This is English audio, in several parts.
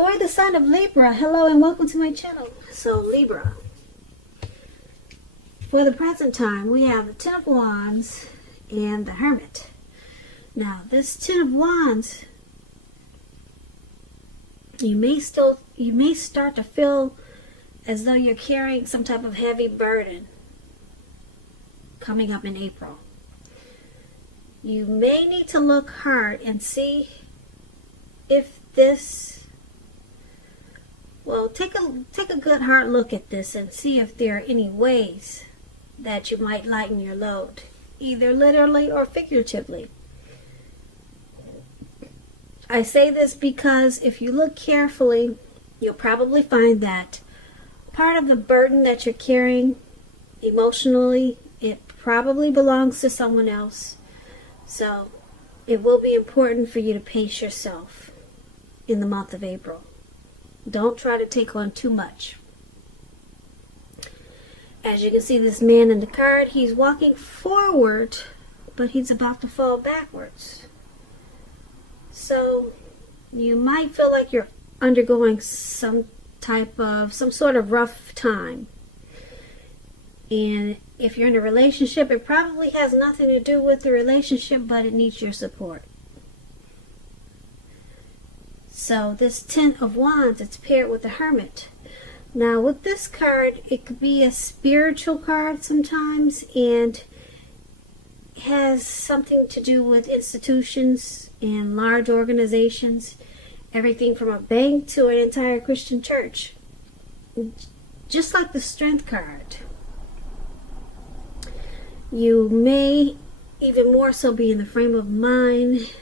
For the sign of Libra, hello and welcome to my channel. So Libra, for the present time, we have the Ten of Wands and the Hermit. Now, this Ten of Wands, you may start to feel as though you're carrying some type of heavy burden coming up in April. You may need to look hard and see if this, well, take a good hard look at this and see if there are any ways that you might lighten your load, either literally or figuratively. I say this because if you look carefully, you'll probably find that part of the burden that you're carrying emotionally, it probably belongs to someone else. So it will be important for you to pace yourself in the month of April. Don't try to take on too much. As you can see, this man in the card, he's walking forward, but he's about to fall backwards. So you might feel like you're undergoing some sort of rough time. And if you're in a relationship, it probably has nothing to do with the relationship, but it needs your support. So this Ten of Wands, it's paired with the Hermit. Now with this card, it could be a spiritual card sometimes, and has something to do with institutions and large organizations, everything from a bank to an entire Christian church. Just like the Strength card, you may even more so be in the frame of mind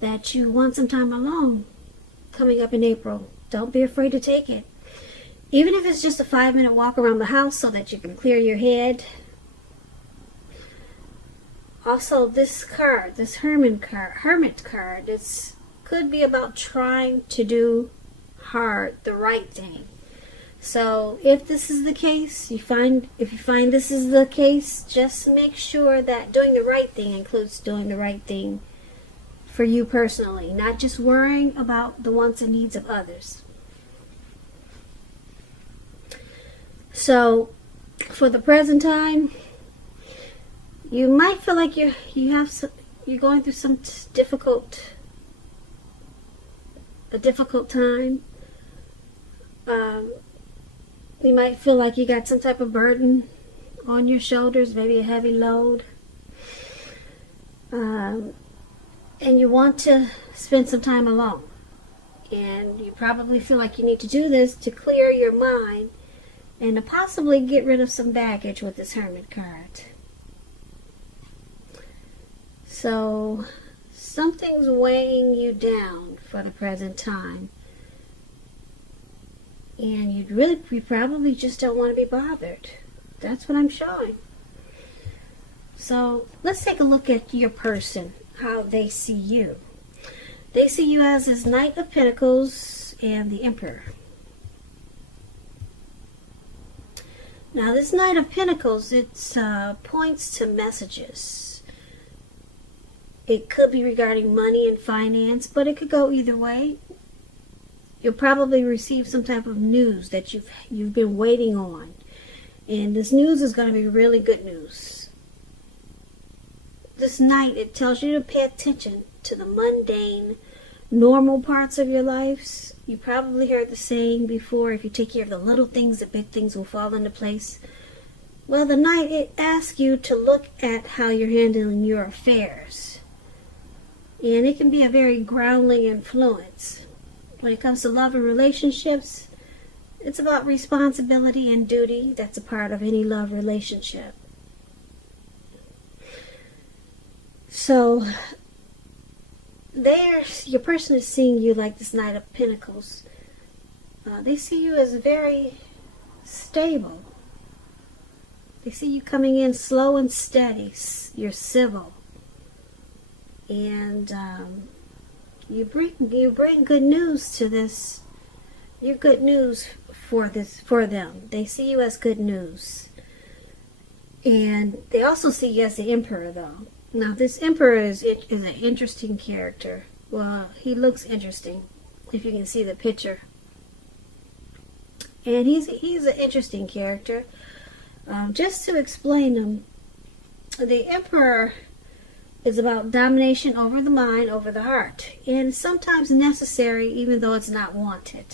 that you want some time alone coming up in April. Don't be afraid to take it. Even if it's just a 5-minute walk around the house so that you can clear your head. Also, this card, this Hermit card, it could be about trying to do the right thing. So if this is the case, if you find this is the case, just make sure that doing the right thing includes doing the right thing for you personally, not just worrying about the wants and needs of others. So for the present time, you might feel like you're going through some a difficult time. You might feel like you got some type of burden on your shoulders, maybe a heavy load. And you want to spend some time alone. And you probably feel like you need to do this to clear your mind and to possibly get rid of some baggage with this Hermit card. So something's weighing you down for the present time. And you probably just don't want to be bothered. That's what I'm showing. So let's take a look at your person, how they see you. They see you as this Knight of Pentacles and the Emperor. Now this Knight of Pentacles, it points to messages. It could be regarding money and finance, but it could go either way. You'll probably receive some type of news that you've been waiting on. And this news is going to be really good news. This Knight, it tells you to pay attention to the mundane, normal parts of your lives. You probably heard the saying before, if you take care of the little things, the big things will fall into place. Well, the Knight, it asks you to look at how you're handling your affairs. And it can be a very grounding influence. When it comes to love and relationships, it's about responsibility and duty. That's a part of any love relationship. So, your person is seeing you like this Knight of Pentacles. They see you as very stable. They see you coming in slow and steady. You're civil. And you bring good news to this. You're good news for them. They see you as good news. And they also see you as the Emperor, though. Now, this Emperor is an interesting character. Well, he looks interesting. if you can see the picture. And he's an interesting character. Just to explain him, the Emperor is about domination over the mind, over the heart, and sometimes necessary even though it's not wanted.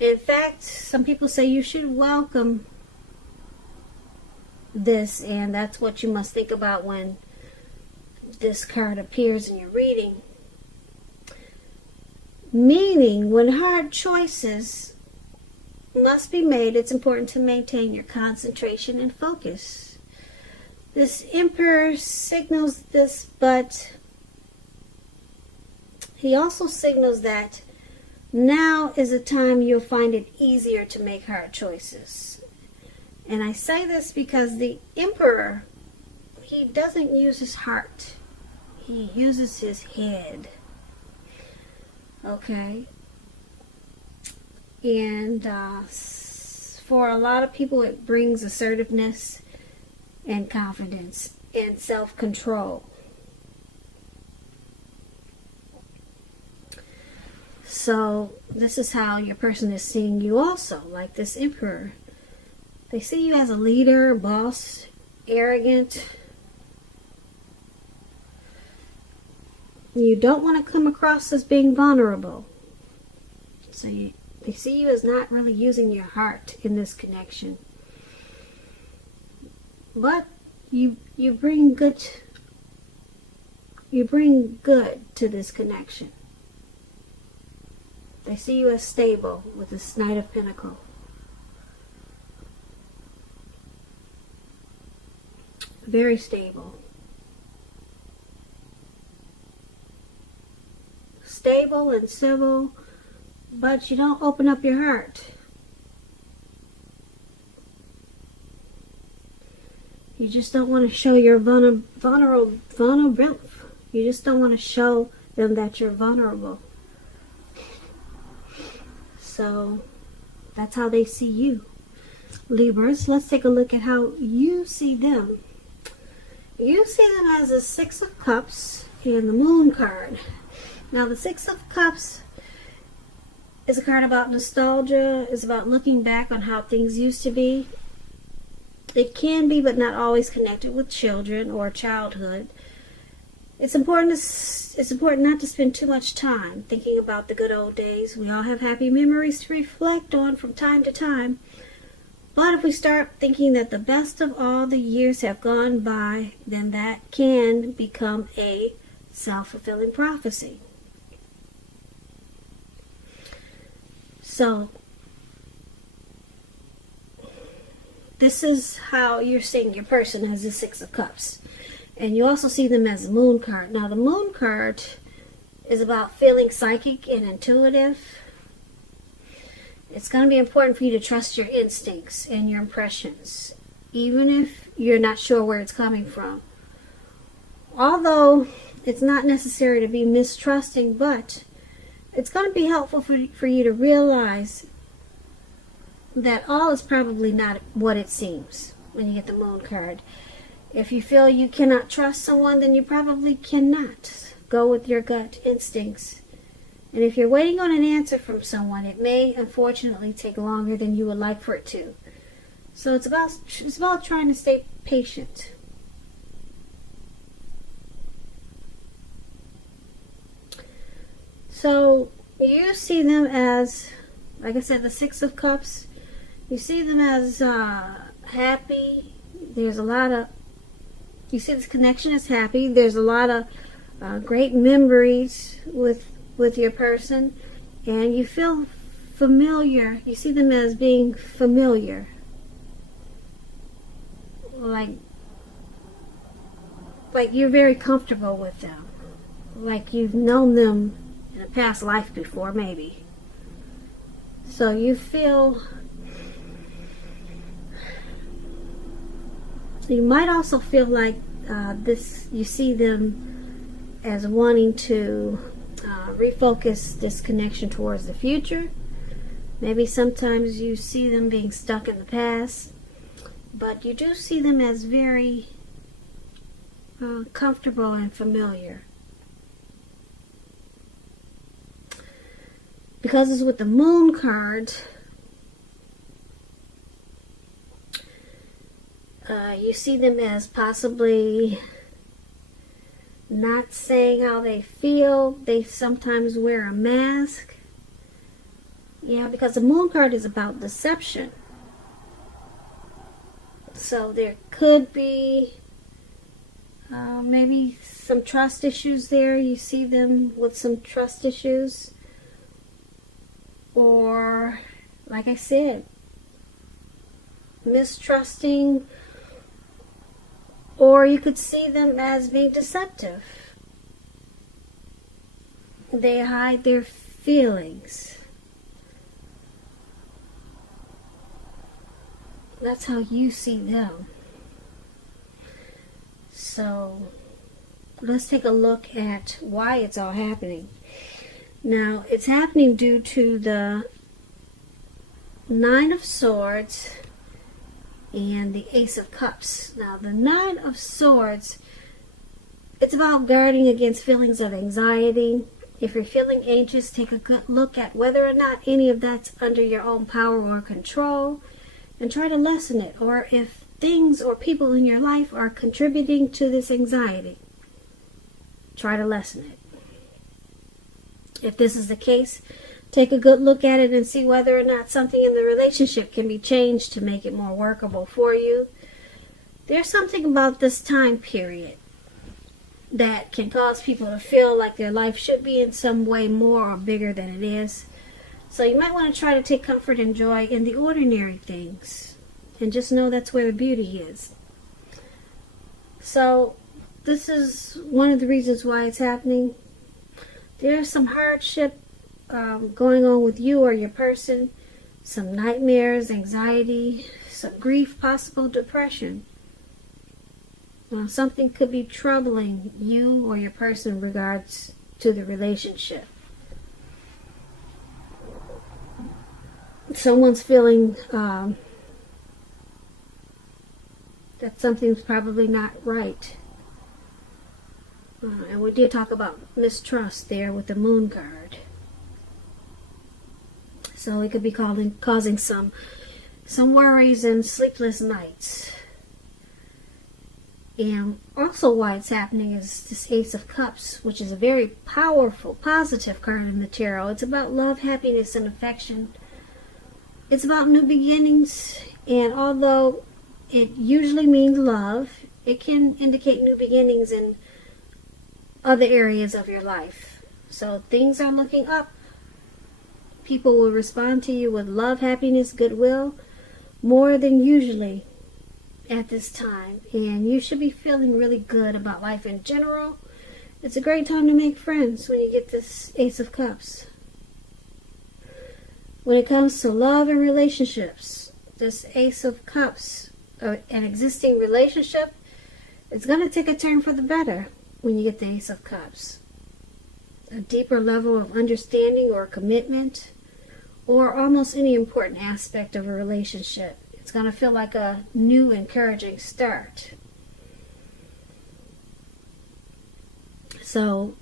In fact, some people say you should welcome this, and that's what you must think about when this card appears in your reading. Meaning, when hard choices must be made, it's important to maintain your concentration and focus. This Emperor signals this, but he also signals that now is a time you'll find it easier to make hard choices. And I say this because the Emperor, he doesn't use his heart. He uses his head. Okay? And for a lot of people, it brings assertiveness and confidence and self-control. So this is how your person is seeing you also, like this Emperor. They see you as a leader, boss, arrogant. You don't want to come across as being vulnerable. So they see you as not really using your heart in this connection. But you bring good to this connection. They see you as stable with this Knight of Pentacles. Very stable. Stable and civil, but you don't open up your heart. You just don't want to show your vulnerable. You just don't want to show them that you're vulnerable. So that's how they see you. Libras, let's take a look at how you see them. You see them as a Six of Cups and the Moon card. Now the Six of Cups is a card about nostalgia. It's about looking back on how things used to be. It can be, but not always, connected with children or childhood. It's important not to spend too much time thinking about the good old days. We all have happy memories to reflect on from time to time. But if we start thinking that the best of all the years have gone by, then that can become a self-fulfilling prophecy. So, this is how you're seeing your person as the Six of Cups. And you also see them as a Moon card. Now, the Moon card is about feeling psychic and intuitive. It's going to be important for you to trust your instincts and your impressions, even if you're not sure where it's coming from. Although it's not necessary to be mistrusting, but it's going to be helpful for you to realize that all is probably not what it seems when you get the Moon card. If you feel you cannot trust someone, then you probably cannot. Go with your gut instincts. And if you're waiting on an answer from someone, it may unfortunately take longer than you would like for it to. So it's about trying to stay patient. So you see them as, like I said, the Six of Cups. You see them as happy. There's a lot of, you see this connection is happy. There's a lot of great memories with your person, and you feel familiar. You see them as being familiar, like you're very comfortable with them, like you've known them in a past life before, maybe. So you feel, you might also feel like you see them as wanting to refocus this connection towards the future. Maybe sometimes you see them being stuck in the past, but you do see them as very comfortable and familiar. because it's with the moon card, you see them as possibly not saying how they feel. They sometimes wear a mask. Yeah, because the moon card is about deception. So there could be maybe some trust issues there. You see them with some trust issues. Or, like I said, mistrusting. Or you could see them as being deceptive. They hide their feelings. That's how you see them. So, let's take a look at why it's all happening. Now, it's happening due to the Nine of Swords and the Ace of Cups. Now, the Nine of Swords, it's about guarding against feelings of anxiety. If you're feeling anxious, take a good look at whether or not any of that's under your own power or control, and try to lessen it. Or if things or people in your life are contributing to this anxiety, try to lessen it. If this is the case, take a good look at it and see whether or not something in the relationship can be changed to make it more workable for you. There's something about this time period that can cause people to feel like their life should be in some way more or bigger than it is. So you might want to try to take comfort and joy in the ordinary things. And just know that's where the beauty is. So this is one of the reasons why it's happening. There's some hardship going on with you or your person. Some nightmares, anxiety, some grief, possible depression. Something could be troubling you or your person in regards to the relationship. Someone's feeling that something's probably not right. And we did talk about mistrust there with the moon card. So it could be causing some worries and sleepless nights. And also why it's happening is this Ace of Cups, which is a very powerful, positive card in the tarot. It's about love, happiness, and affection. It's about new beginnings. And although it usually means love, it can indicate new beginnings in other areas of your life. So things are looking up. People will respond to you with love, happiness, goodwill, more than usually at this time. And you should be feeling really good about life in general. It's a great time to make friends when you get this Ace of Cups. When it comes to love and relationships, this Ace of Cups, an existing relationship, it's going to take a turn for the better when you get the Ace of Cups. A deeper level of understanding or commitment, or almost any important aspect of a relationship. It's going to feel like a new, encouraging start. So,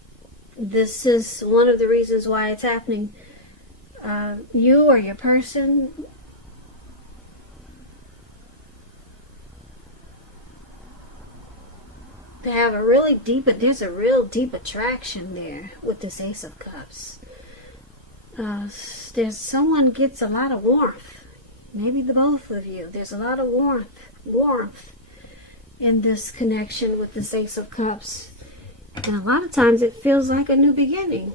this is one of the reasons why it's happening. You or your person, they have there's a real deep attraction there with this Ace of Cups. There's someone gets a lot of warmth. Maybe the both of you. There's a lot of warmth in this connection with this Ace of Cups. And a lot of times it feels like a new beginning.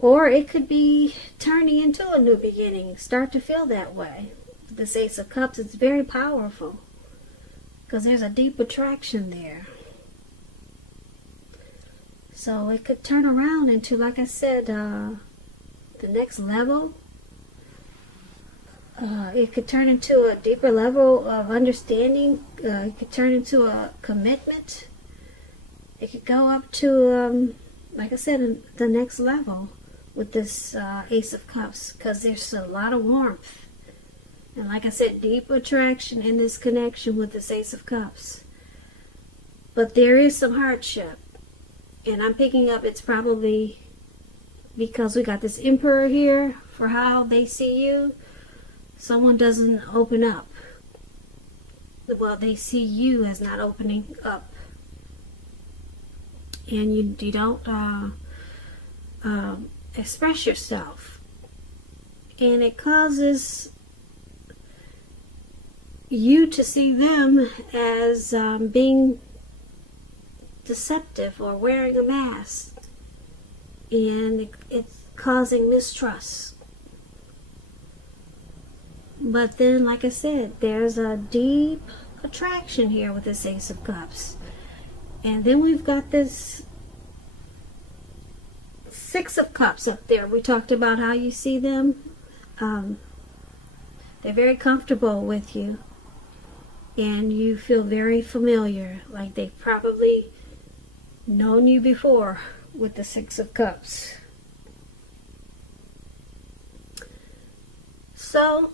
Or it could be turning into a new beginning. Start to feel that way. This Ace of Cups is very powerful, because there's a deep attraction there. So it could turn around into, like I said, the next level. It could turn into a deeper level of understanding. It could turn into a commitment. It could go up to, like I said, the next level with this Ace of Cups, because there's a lot of warmth. And like I said, deep attraction in this connection with this Ace of Cups. But there is some hardship. And I'm picking up it's probably because we got this emperor here for how they see you. Someone doesn't open up. Well, they see you as not opening up. And you don't express yourself. And it causes you to see them as being deceptive or wearing a mask. And it's causing mistrust. But then, like I said, there's a deep attraction here with this Ace of Cups. And then we've got this Six of Cups up there. We talked about how you see them. They're very comfortable with you. And you feel very familiar, like they've probably known you before with the Six of Cups. So,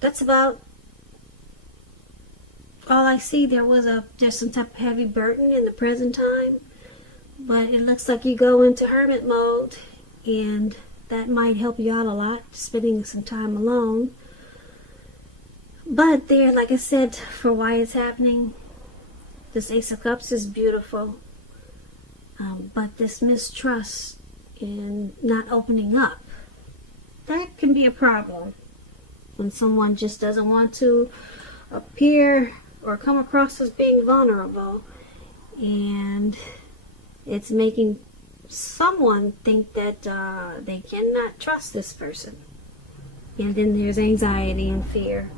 that's about all I see. There's some type of heavy burden in the present time, but it looks like you go into hermit mode, and that might help you out a lot, spending some time alone. But there, like I said, for why it's happening, this Ace of Cups is beautiful, but this mistrust and not opening up, that can be a problem. When someone just doesn't want to appear or come across as being vulnerable, and it's making someone think that they cannot trust this person. And then there's anxiety and fear.